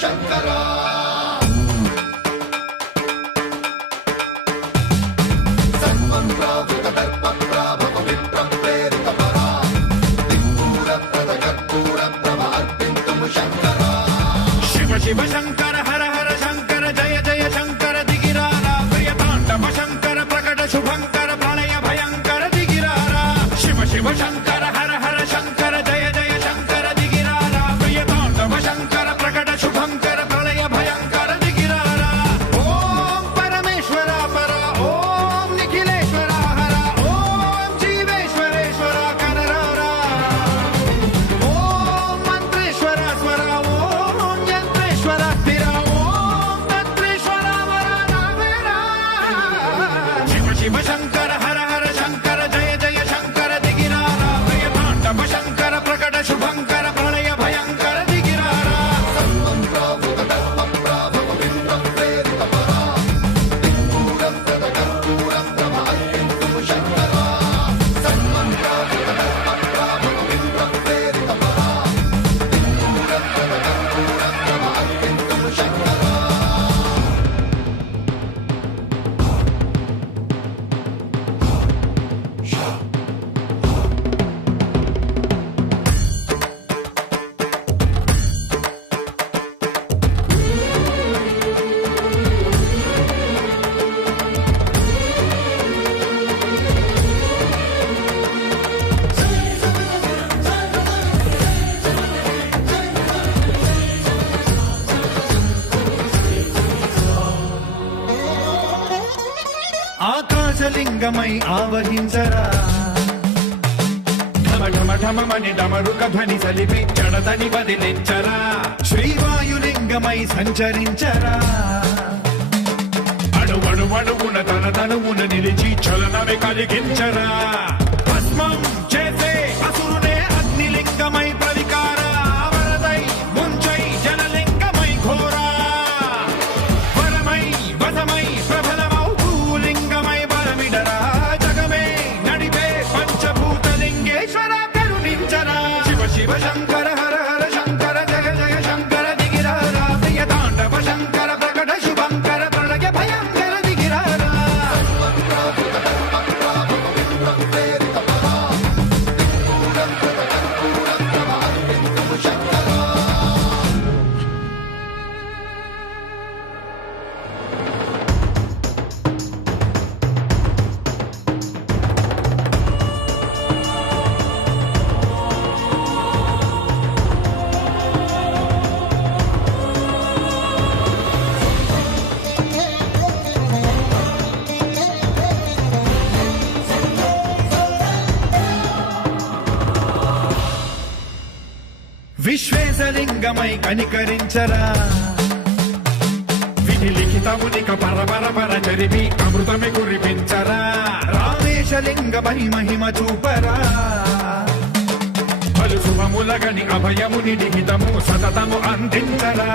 శంకరా సర్వం ప్రావృత దర్ప ప్రాభవ విప్ర ప్రేరిత పరా దిక్పూర ప్రద కర్పూర ప్రభ అర్పింతుము శంకరా శివ శివ శంకర హర హర శంకర జయ జయ శంకర దిగిరారా ప్రియ తాండవ శంకర ప్రకట శుభంకర ప్రళయ భయంకర దిగిరారా శివ శివ శంకర హర హర శంకర జయ జయ శంకర దిగిరారా ప్రియ తాండవ శంకర ప్రకట శుభంకర ప్రళయ భయంకర దిగిరారా ఓం పరమేశ్వర పర ఓం నిఖిలేశ్వర హర ఓం జీవేశ్వరేశ్వర కనరారా ఓం మంత్రేశ్వర స్వర ఓం యంత్రేశ్వర స్థిర ఓం తంత్రేశ్వర వర నావేరా శివ శివ శంకర హర హర శంకర జయ జయ శంకర దిగిరారా ప్రియ తాండవ శంకర ప్రకట శుభంకర ప్రళయ భయంకర దిగిరారా సర్వం ప్రావృత దర్ప ప్రాభవ విప్ర ప్రేరిత పరా దిక్పూర ప్రద కర్పూర ప్రభ అర్పింతుము శంకరా సర్వం ప్రావృత దర్ప ప్రాభవ విప్ర ప్రేరిత పరా దిక్పూర ప్రద కర్పూర ప్రభ అర్పింతుము శంకరా ఆకాశలింగమై ఆవహించరా ఢమ ఢమ ఢమమని డమరుక ధ్వని సలిపి జడతని వదిలించరా శ్రీవాయులింగమై సంచరించరా అణువణువున తన తనువున నిలిచి చలనమే కలిగించరా భస్మం చేసే అసురునే అగ్నిలింగమై ప్రవికార వరదై ముంచై జనలింగమై ఘోరా వరమై వసమై ప్రబలమౌ భూలింగమై బలమిడరా జగమే నడిపే పంచభూతలింగేశ్వర కరుణించరా శివ శివ శంకర హర హర శంకర జయ జయ శంకర దిగిరారా ప్రియ తాండవ శంకర ప్రకట శుభంకర ప్రళయ భయంకర దిగిరారా సర్వం ప్రావృత దర్ప ప్రాభవ విప్ర ప్రేరిత పరా దిక్పూర ప్రద కర్పూర ప్రభ అర్పింతుము శంకరా విశ్వేశలింగమై కనికరించరా విధి లిఖితమునిక పరపర పర చరివి అమృతమి కురిపించరా రామేశలింగమై మహిమ చూపరా పలు శుభములగని అభయముని లిఖితము సతతము అందించరా